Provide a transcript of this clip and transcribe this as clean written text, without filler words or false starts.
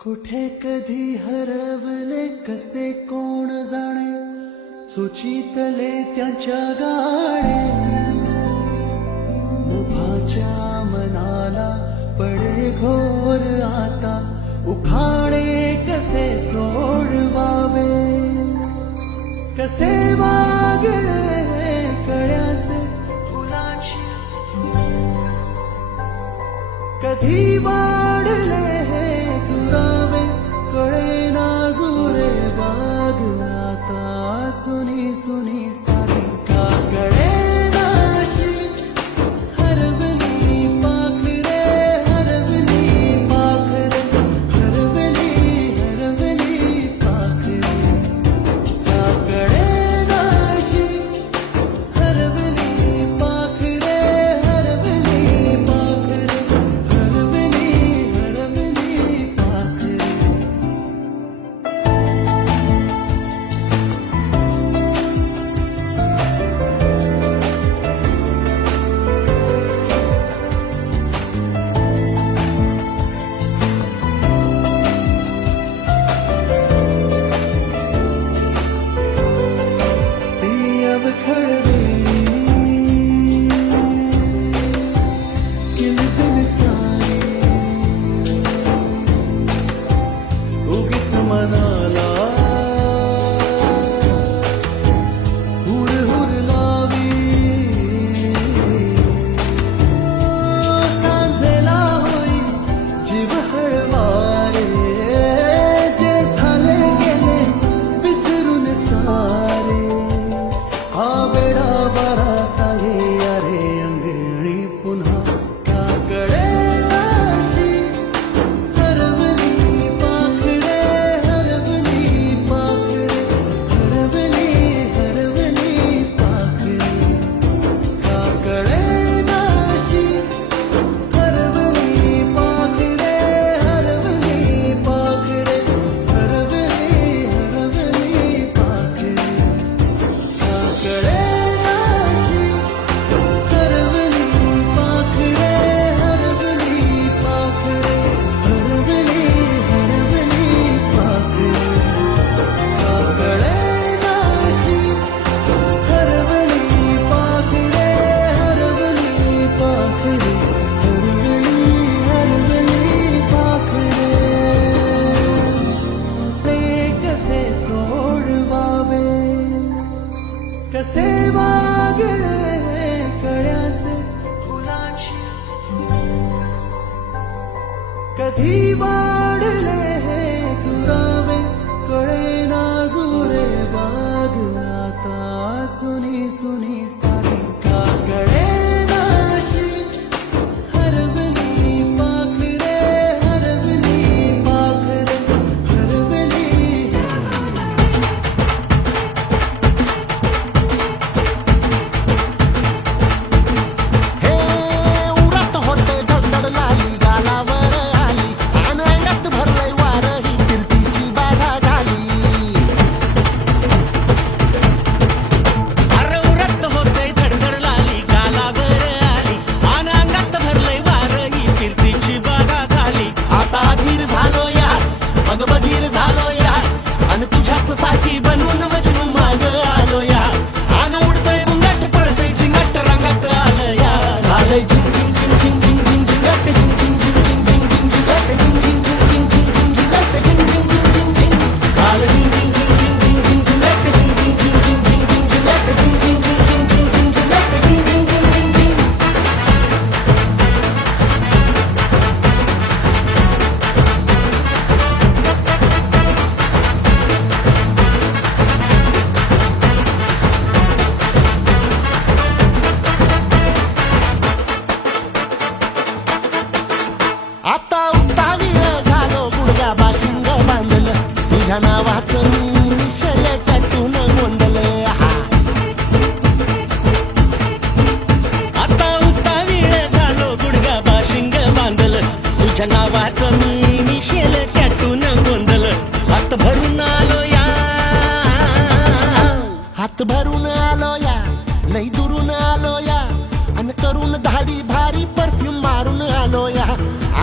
कुठे कधी हरवले कसे कोण जाणे, सुचितले त्यांच्या गाणे. मुभाच्या मनाला पडे घोर आता, उखाणे कसे सोडवावे. कसे वागळे कळ्याचे फुलाची, कधी वाढले हे दुरावे कळे नाजुरे बाग. आता सुनी सुनी सारी का कळे नाशी, हरवली पाखरे हरवली पाखरे हरवली हरवली पाखरे. का कळे नाशी, हरवली पाखरे हरवली पाखरे हरवली हरवली पाखरे. ती अवखळली किलबिल सारी, उगीच मनाला हुर हुर लावी. सांजेला होई जीव हळवारे, जे झाले गेले विसरून सारे. हा वेडा बरासा ये अरे अंगणी पुन्हा. का कळे नाशी, हरवली पाखरे हरवली पाखरे हरवली हरवली पाखरे. का कळे नाशी, हरवली पाखरे हरवली पाखरे हरवली हरवली पाखरे. का कळे नाशी, हरवली पाखरे हरवली पाखरे हरवली हरवली पाखरे. का कळे नाशी, हरवली पाखरे हरवली पाखरे हरवली हरवली पाखरे. ते कसे सोडवावे, कसे वागळे कळ्याचे फुलाची, कधी वाढले हे दुरावे कळे नाजुरे बाग. आता सुनी सुनी सारी का कळे नाशी, हरवली पाखरे हरवली पाखरे हरवली. हे उरात होते धडधड लाली गालावर आली, अन अंगात भरलंय वार ही फिरतीची बाधा झाली. अरे उरत होते धडधड लाली गालावर आली, आन अंगात भरलंय वार ही फिरतीची बाधा झाली. आता अधीर झालो यार, मग बधीर झालो यार, अन तुझ्याच साठी बनून मजनू माग आलो यार. अन उडतंय बुंगाट पळतंय झिंगाट रंगात आलं यार. झालंय झिंग झिंग झिंग झिंग झिंग झिंग झिंगाट झिंग झिंग झिंग झिंग झिंग झिंग झिंगाट झिंग झिंग झिंग झिंग झिंग झिंग झिंगाट झिंग झिंग झिंग झिंग झिंग. झालं झिंग झिंग झिंग झिंग झिंग झिंग झिंगाट झिंग झिंग झिंग झिंग झिंग झिंग झिंगाट झिंग झिंग झिंग झिंग झिंग झिंग झिंगाट झिंग झिंग झिंग झिंग झिंग. आता उतावीळ झालो गुडघा बाशिंग बांधलं, तुझ्या नावाचं मी मिशल टॅटून गोंधलं. आता उतावीळ झालो गुडगा बाशिंग बांधलं, तुझ्या नावाचं मी मिशेल टॅटून गोंधलं. हात भरून आलो या, हात भरून आलो या, लई दुरून आलो या, अन करून धाडी भारी परफ्यूम मारून आलो या.